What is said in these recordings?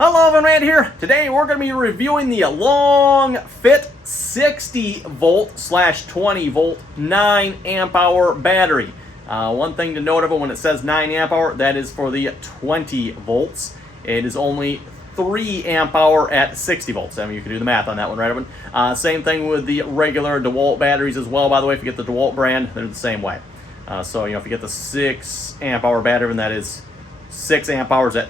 Hello, Van here. Today we're going to be reviewing the Long Fit 60 volt / 20 volt 9 amp hour battery. One thing to note about when it says 9 amp hour, that is for the 20 volts. It is only 3 amp hour at 60 volts. I mean, you can do the math on that one, right, Evan? Same thing with the regular Dewalt batteries as well, by the way. If you get the Dewalt brand, they're the same way. So, if you get the 6 amp hour battery, and that is 6 amp hours at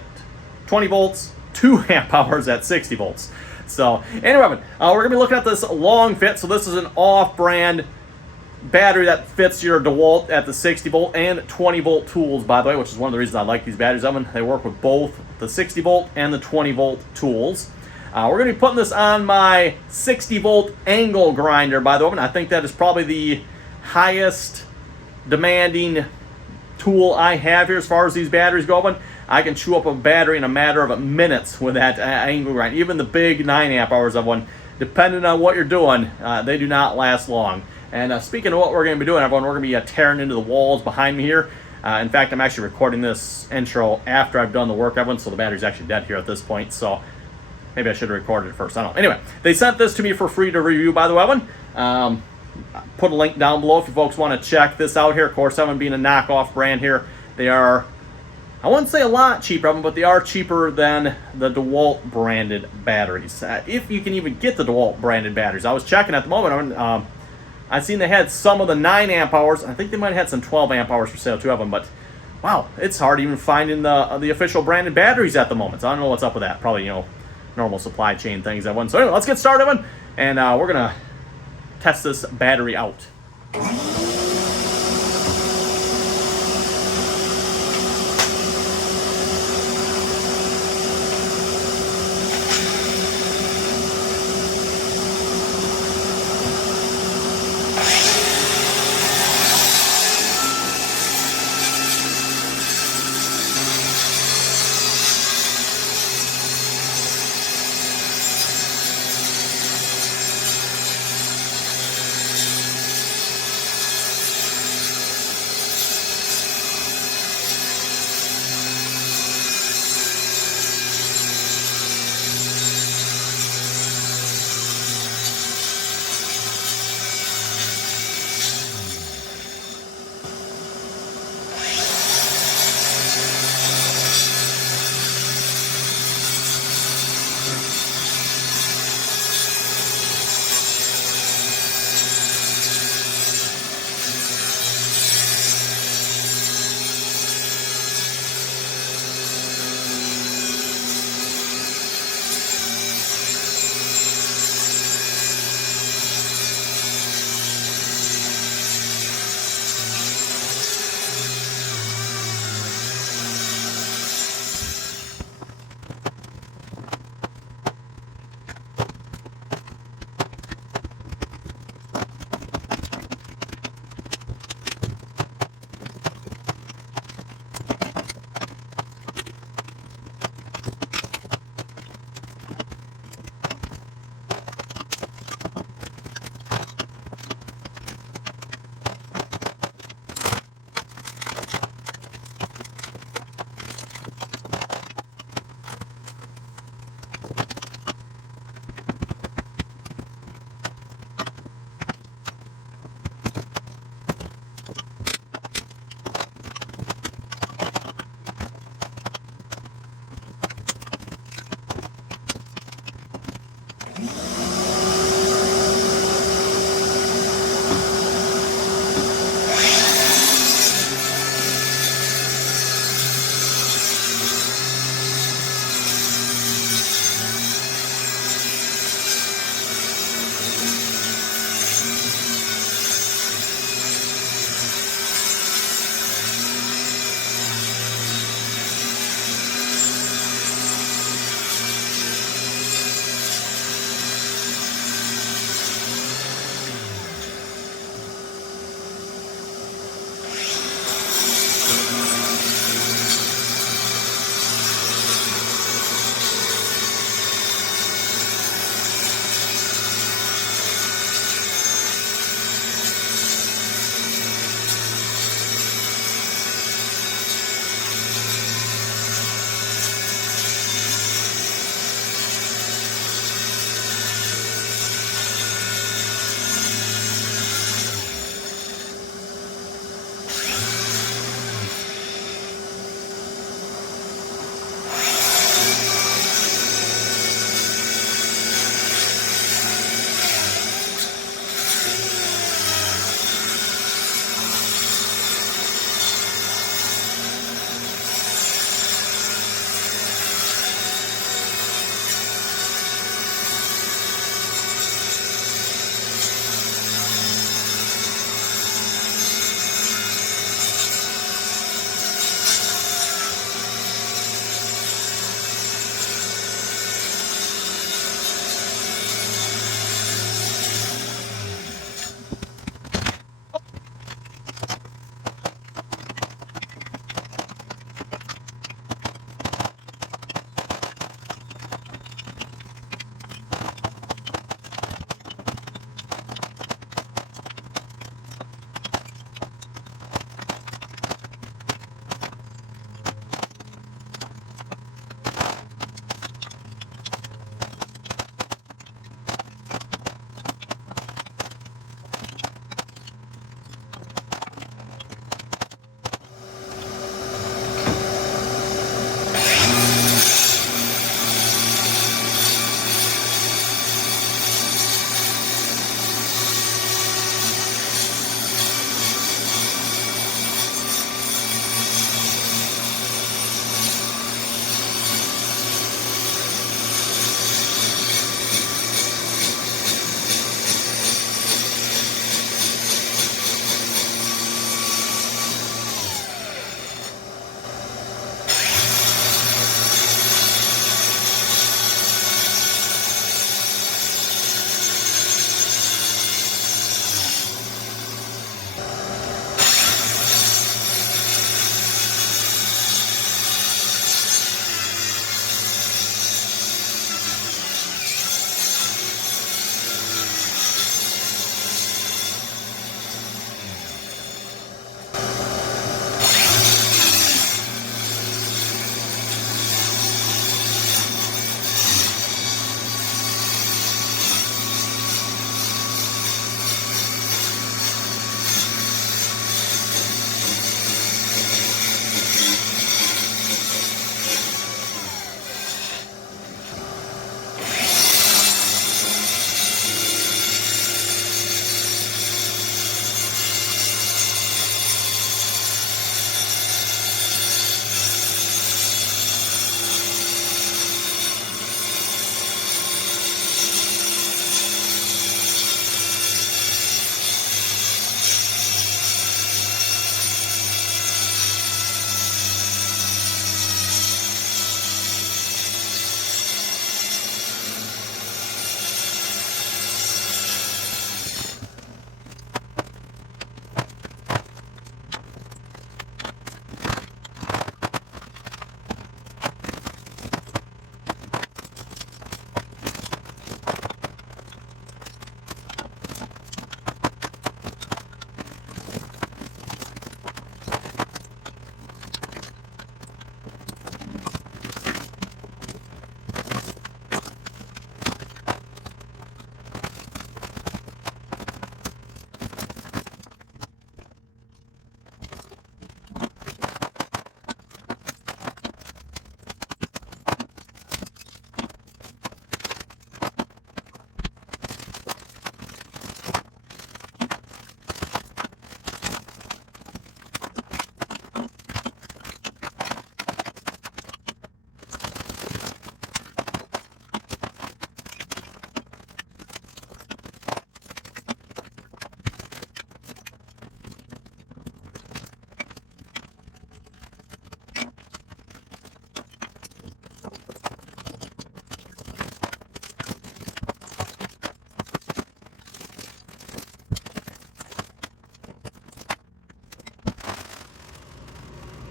20 volts, 2 amp hours at 60 volts. So anyway, we're going to be looking at this Long Fit. So this is an off-brand battery that fits your Dewalt at the 60 volt and 20 volt tools, by the way, which is one of the reasons I like these batteries. They work with both the 60 volt and the 20 volt tools. We're going to be putting this on my 60 volt angle grinder, by the way. And I think that is probably the highest demanding tool I have here as far as these batteries go. I can chew up a battery in a matter of minutes with that angle grind. Even the big 9 amp hours of one, depending on what you're doing, they do not last long. And speaking of what we're going to be doing, everyone, we're going to be tearing into the walls behind me here. In fact, I'm actually recording this intro after I've done the work, everyone, so the battery's actually dead here at this point. So maybe I should have recorded it first. I don't know. Anyway, they sent this to me for free to review, by the way, Evan. Put a link down below if you folks want to check this out here. Of course, Evan being a knockoff brand here, they are, I wouldn't say a lot cheaper, but they are cheaper than the Dewalt branded batteries. If you can even get the Dewalt branded batteries. I was checking at the moment. I seen they had some of the 9 amp hours. I think they might have had some 12 amp hours for sale, 2 of them. But wow, it's hard even finding the official branded batteries at the moment. So I don't know what's up with that. Probably, normal supply chain things at once. So anyway, let's get started, Evan, and we're gonna test this battery out.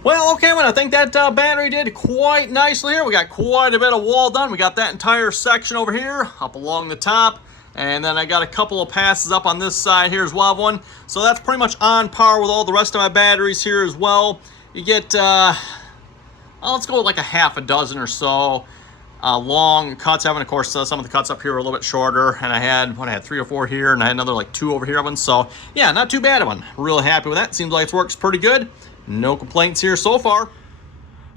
Well, okay, I think that battery did quite nicely here. We got quite a bit of wall done. We got that entire section over here, up along the top. And then I got a couple of passes up on this side here as well, one. So that's pretty much on par with all the rest of my batteries here as well. You get, let's go with like a half a dozen or so long cuts. Of course, some of the cuts up here are a little bit shorter. And I had 3 or 4 here, and I had another like 2 over here of them. So yeah, not too bad of one. Really happy with that. Seems like it works pretty good. No complaints here so far.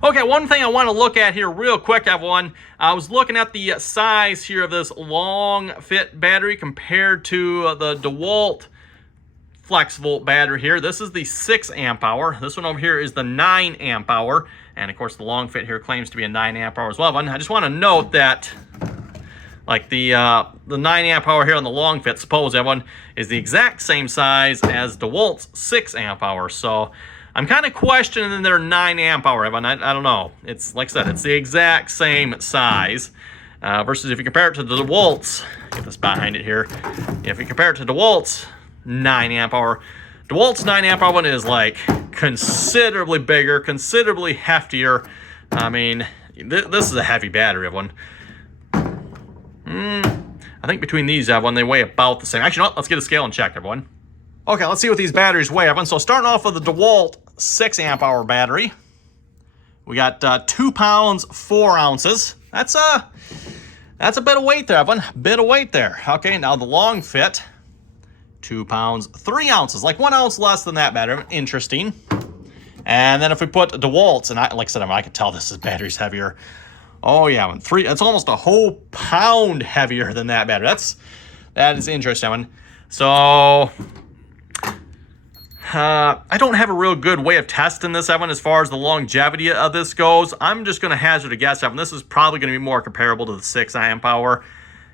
Okay, one thing I want to look at here real quick, everyone. I was looking at the size here of this long fit battery compared to the Dewalt flex volt battery here. This is the 6 amp hour. This one over here is the 9 amp hour. And of course, the long fit here claims to be a 9 amp hour as well. But I just want to note that like the 9 amp hour here on the long fit, suppose everyone, is the exact same size as DeWalt's 6 amp hour. So I'm kind of questioning their 9 amp hour, Evan. I don't know. It's like I said, it's the exact same size. Versus if you compare it to the DeWalt's, get this behind it here. If you compare it to DeWalt's 9 amp hour, DeWalt's 9 amp hour one is like considerably bigger, considerably heftier. I mean, this is a heavy battery, everyone. I think between these, everyone, they weigh about the same. Actually, no, let's get a scale and check, everyone. Okay, let's see what these batteries weigh, everyone. So starting off with the Dewalt 6 amp hour battery, we got 2 pounds 4 ounces. That's a bit of weight there, everyone. Bit of weight there. Okay, now the long fit, 2 pounds 3 ounces, like 1 ounce less than that battery. Interesting. And then if we put DeWalt's, and like I said, I can tell this battery's heavier. Oh yeah, it's almost a whole pound heavier than that battery. That is interesting, everyone. So I don't have a real good way of testing this, Evan, as far as the longevity of this goes. I'm just going to hazard a guess, Evan. This is probably going to be more comparable to the 6 amp hour.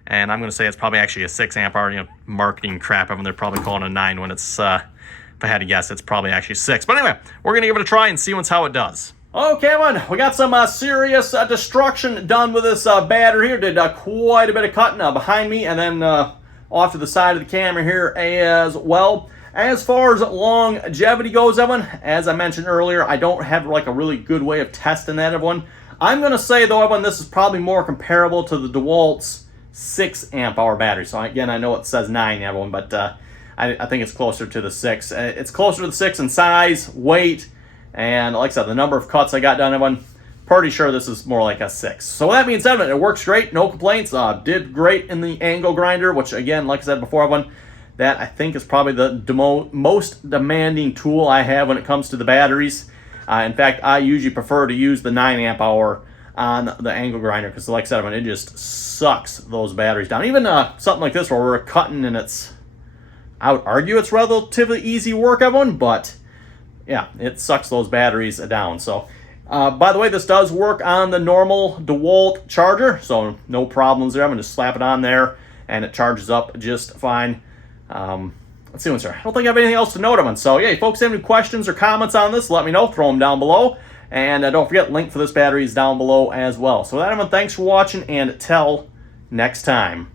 And I'm going to say it's probably actually a 6 amp hour, marketing crap, Evan. They're probably calling it a 9 when it's, if I had to guess, it's probably actually 6. But anyway, we're going to give it a try and see how it does. Okay, Evan, we got some serious destruction done with this battery here. Did quite a bit of cutting behind me and then off to the side of the camera here as well. As far as longevity goes, Evan, as I mentioned earlier, I don't have like a really good way of testing that, everyone. I'm going to say, though, Evan, this is probably more comparable to the DeWalt's 6 amp hour battery. So again, I know it says 9, everyone, but I think it's closer to the 6. It's closer to the 6 in size, weight, and like I said, the number of cuts I got done, everyone, pretty sure this is more like a 6. So that being said, it works great, no complaints. Did great in the angle grinder, which again, like I said before, everyone, that I think is probably the most demanding tool I have when it comes to the batteries. In fact, I usually prefer to use the 9 amp hour on the angle grinder because, like I said, it just sucks those batteries down. Even something like this where we're cutting and I would argue it's relatively easy work, everyone, but yeah, it sucks those batteries down. So, by the way, this does work on the normal DeWalt charger, so no problems there. I'm going to slap it on there and it charges up just fine. Let's see what's here. I don't think I have anything else to note on. So yeah, if folks have any questions or comments on this, let me know. Throw them down below. And don't forget, link for this battery is down below as well. So with that, everyone, thanks for watching, and till next time.